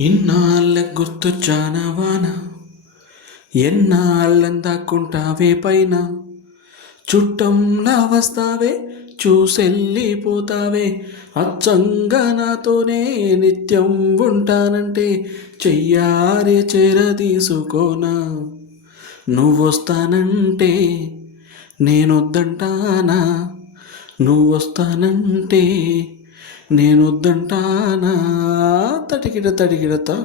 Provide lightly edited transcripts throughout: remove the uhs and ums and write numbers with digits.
ఇన్నాళ్ళ గుర్తొచ్చానా వాన, ఎన్నాళ్ళందాక్కుంటావే పైన, చుట్టంలా వస్తావే చూసెళ్ళిపోతావే, అచ్చంగా నాతోనే నిత్యం ఉంటానంటే చెయ్యారే చేరదీసుకోనా. నువ్వొస్తానంటే నేనొద్దంటానా, నువ్వొస్తానంటే నేనొద్దంటానా. తటికిడ తటికిడతా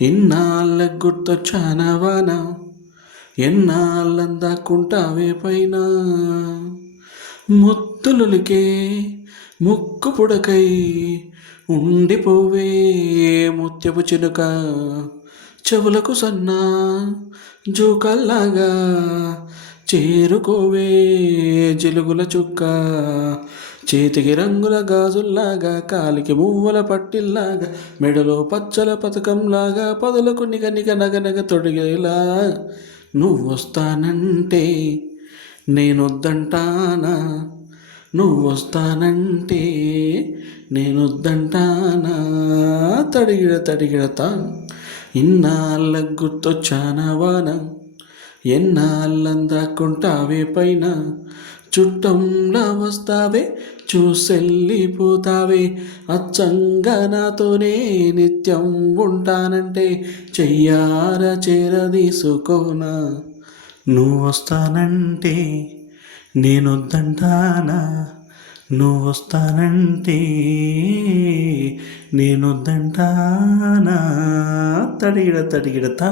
ఇన్నాళ్ళ గుర్తొచ్చానా వాన, ఎన్నాళ్ళందాక్కుంటావే పైన, ముత్తులులికే ముక్కు పుడకై ఉండిపోవే ముత్యపు చిలుక, చెవులకు సన్నా జూకల్లాగా చేరుకోవే జిలుగుల చుక్క, చేతికి రంగుల గాజుల్లాగా, కాలికి మువ్వల పట్టిల్లాగా, మెడలో పచ్చల పథకంలాగా, పదులకు నిగ నిగ నగ నగ తొడిగేలా నువ్వొస్తానంటే నేనొద్దంటానా, నువ్వొస్తానంటే నేనొద్దంటానా. తడిగిడ తడిగిడతా ఇన్నాళ్ళ గుర్తొచ్చానా వాన, ఎన్నాళ్ళందాక్కుంటావే పైన, చుట్టంలా వస్తావే చూసెళ్ళిపోతావే, అచ్చంగా నాతోనే నిత్యం ఉంటానంటే చెయ్యార చేరదీసుకోనా. నువ్వొస్తానంటే నేనొద్దంటానా, నువ్వొస్తానంటే నేనొద్దంటానా. తడిగిడ తడిగిడతా